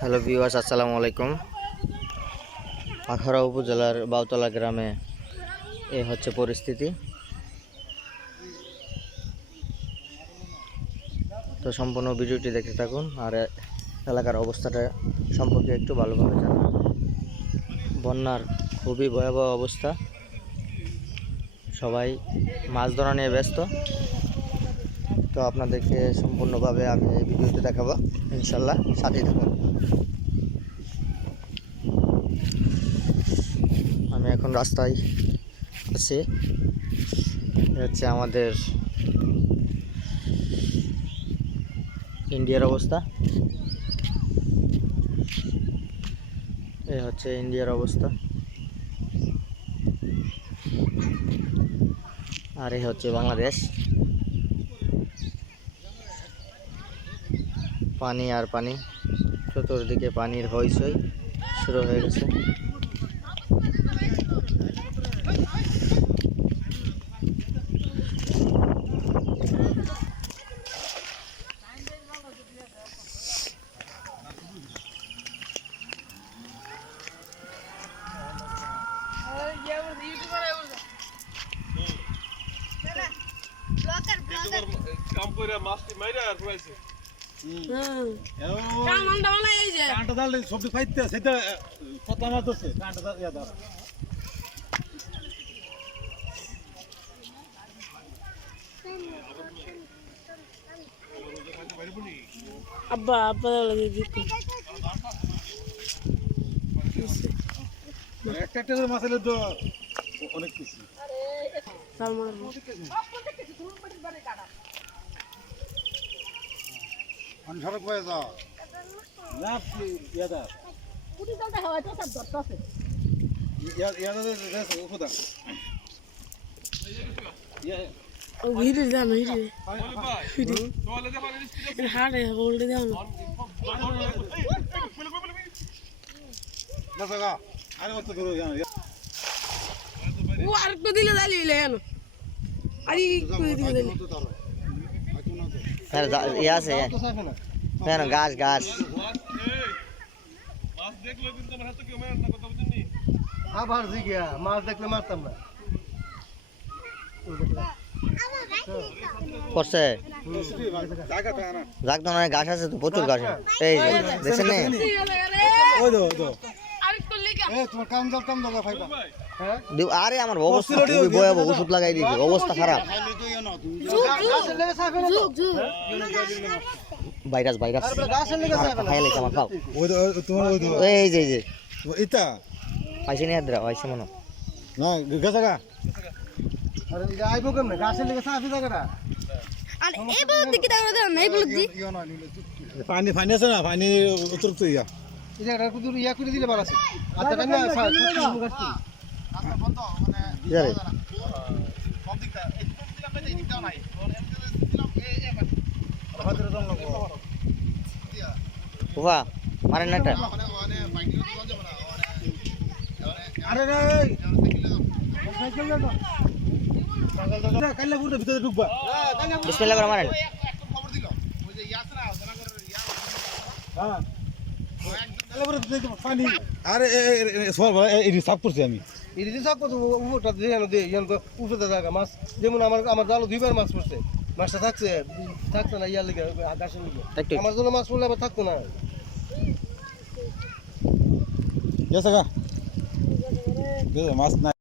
Hello viewers, আসসালামু আলাইকুম। আখাড়া উপজেলার বাউতলা গ্রামে এ হচ্ছে পরিস্থিতি। তো সম্পূর্ণ ভিডিওটি দেখতে থাকুন আর এলাকার অবস্থাটা সম্পর্কে একটু ভালোভাবে জানুন। বন্যার খুবই ভয়াবহ অবস্থা। সবাই মাছ ধরা নিয়ে ব্যস্ত। তো আপনাদেরকে সম্পূর্ণভাবে আমি এই ভিডিওতে দেখাবো। ইনশাল্লাহ সাথেই থাকুন। আমি এখন রাস্তায় আছি। হচ্ছে আমাদের ইন্ডিয়ার অবস্থা। এ হচ্ছে ইন্ডিয়ার অবস্থা। আর এ হচ্ছে বাংলাদেশ। পানি আর পানি চতুর্দিকে পানির হইচই শুরু হয়ে গেছে কাম করে মাইরা আর ফুরাইছে সবজি খাইতে সেটা কতলা মাছ ধরছে কাঁটা দাল ইয়া দাও আব্বা আব্বা লাগে দিতে একটা একটা করে মাছ এলে তো অনেক কিছু মারবো আমি সড়ক বয়ে যাও না ইয়া দা কুটি চলতে হয় তো সব দত্ত আছে ইয়া ইয়া দা দেখ ওখদা ইয়া ও ভিড়ে জানো ভিড়ে তোলে দে পানি দিছি হাড়ে হোল্ডে দাও না না সাগা আরে কত করে জানো ও আর একটু দিলে দালি আরে দিলে দালি হ্যাঁ যা- ইয়ে আছে হ্যাঁ গাছ গাছ এই মাছ দেখল কিন্তু আমার হাতে কেউ মেরে না কথা বুঝিনি আবার জিগিয়া মাছ দেখলে মারতাম না করছে জায়গা থাকে না যাক তো মানে গাছ আছে তো প্রচুর গাছ এই যে দেখছেন নি ওই দো দো আর হ্যাঁ? দি- আরে আমার অবস্থা খুবই ভয়াবহ ওষুধ লাগাই দিয়েছে অবস্থা খারাপ। Virus virus. আমার খাও। এই যে এই যে। ইতা? পাইছে নি হাদরা পাইছে মনে। না গেছে গা। আরে আইবো কেমনে? গাছের লেগে সাফি জায়গাটা আর এই বলদ দিকে দাও দাও এই বলদ পানি পানি আছে না? পানি অতিরিক্ত ইয়া এটা কুদুর ইয়া করে দিলে ভালো আছে? আচ্ছা না কি জানে? উফা মারেন না আরে রে সাইকেল দাও কাইলা পুরো ভিতরে ঢুকবা। বিসমিল্লাহ করে মারেন। হ্যাঁ। কাইলা পুরো ভিতরে ঢুকবা, পানি আরে সাফ করছি আমি। ইরিজি সব কত উপরটা উপরে জায়গা মাছ যেমন আমার আমার জালো দুইবার মাছ পড়ছে। মাছটা থাকছে থাকছে না ইয়ার লিগে আকাশের লিগে। আমার জন্য মাছ পড়লে আবার থাকতো না। মাছ নাই।